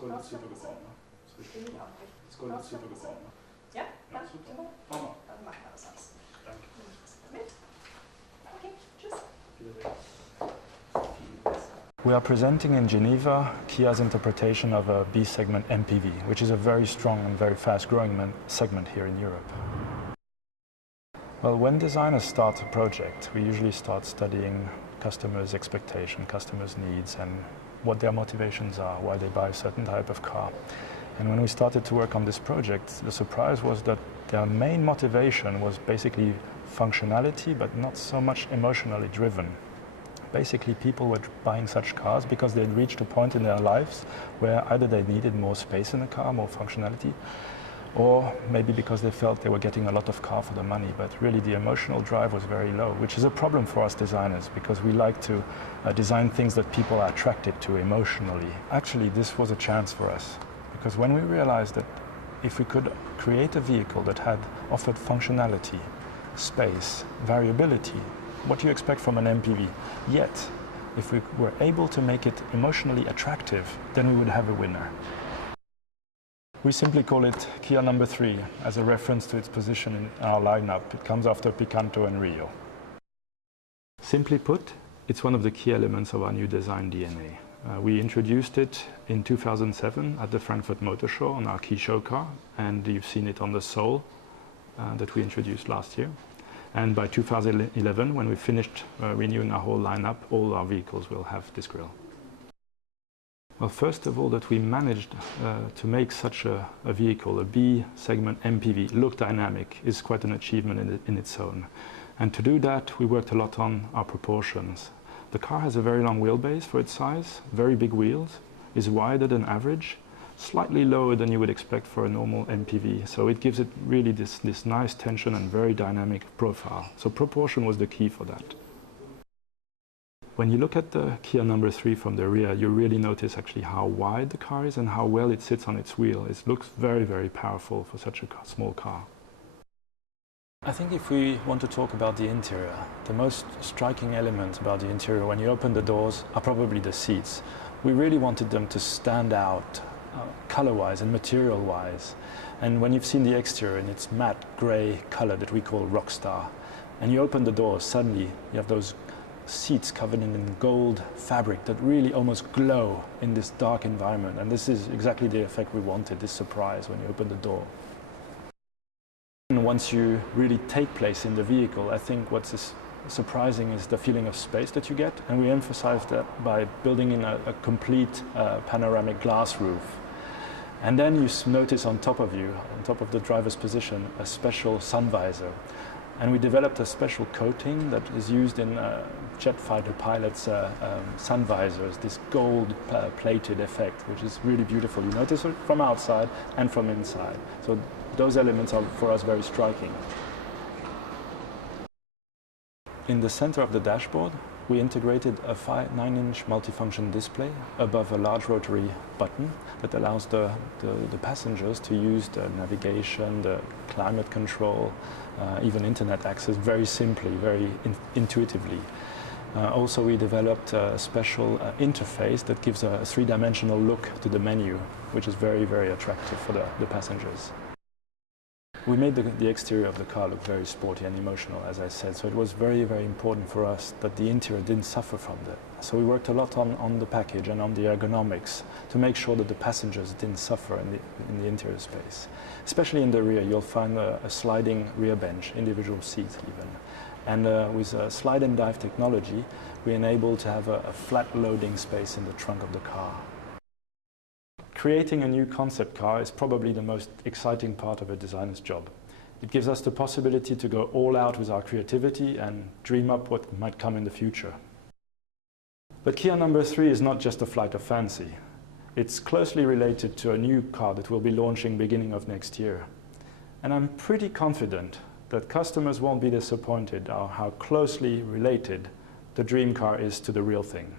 går litt supergående. Det går litt supergående. Ja, ja, super. Mamma. We are presenting in Geneva Kia's interpretation of a B-segment MPV, which is a very strong and very fast-growing segment here in Europe. Well, when designers start a project, we usually start studying customers' expectation, customers' needs, and what their motivations are, why they buy a certain type of car. And when we started to work on this project, the surprise was that their main motivation was basically functionality, but not so much emotionally driven. Basically, people were buying such cars because they'd reached a point in their lives where either they needed more space in the car, more functionality, or maybe because they felt they were getting a lot of car for the money, but really the emotional drive was very low, which is a problem for us designers because we like to design things that people are attracted to emotionally. Actually, this was a chance for us because when we realized that if we could create a vehicle that had offered functionality, space, variability, what you expect from an MPV, yet if we were able to make it emotionally attractive, then we would have a winner. We simply call it Kia number 3 as a reference to its position in our lineup. It comes after Picanto and Rio. Simply put, it's one of the key elements of our new design DNA. We introduced it in 2007 at the Frankfurt Motor Show on our key show car, and you've seen it on the Soul that we introduced last year. And by 2011, when we finished renewing our whole lineup, all our vehicles will have this grille. Well, first of all, that we managed to make such a vehicle, a B-segment MPV, look dynamic is quite an achievement in its own. And to do that, we worked a lot on our proportions. The car has a very long wheelbase for its size, very big wheels, is wider than average, slightly lower than you would expect for a normal MPV. So it gives it really this nice tension and very dynamic profile. So proportion was the key for that. When you look at the Kia number 3 from the rear, you really notice actually how wide the car is and how well it sits on its wheel. It looks very, very powerful for such a small car. I think if we want to talk about the interior, the most striking element about the interior when you open the doors are probably the seats. We really wanted them to stand out color-wise and material-wise. And when you've seen the exterior in its matte grey color that we call Rockstar, and you open the doors, suddenly you have those seats covered in gold fabric that really almost glow in this dark environment. And this is exactly the effect we wanted, this surprise when you open the door. And once you really take place in the vehicle, I think what's surprising is the feeling of space that you get. And we emphasize that by building in a complete panoramic glass roof. And then you notice on top of you, on top of the driver's position, a special sun visor. And we developed a special coating that is used in jet fighter pilots' sun visors, this gold-plated effect, which is really beautiful. You notice it from outside and from inside. So those elements are, for us, very striking. In the center of the dashboard, we integrated a 9-inch multifunction display above a large rotary button that allows the passengers to use the navigation, the climate control, even internet access very simply, very intuitively. Also, we developed a special interface that gives a 3-dimensional look to the menu, which is very, very attractive for the passengers. We made the exterior of the car look very sporty and emotional, as I said, so it was very, very important for us that the interior didn't suffer from that. So we worked a lot on the package and on the ergonomics to make sure that the passengers didn't suffer in the interior space. Especially in the rear, you'll find a sliding rear bench, individual seats even. And with slide and dive technology, we enabled to have a flat loading space in the trunk of the car. Creating a new concept car is probably the most exciting part of a designer's job. It gives us the possibility to go all out with our creativity and dream up what might come in the future. But Kia number 3 is not just a flight of fancy. It's closely related to a new car that we'll be launching beginning of next year. And I'm pretty confident that customers won't be disappointed how closely related the dream car is to the real thing.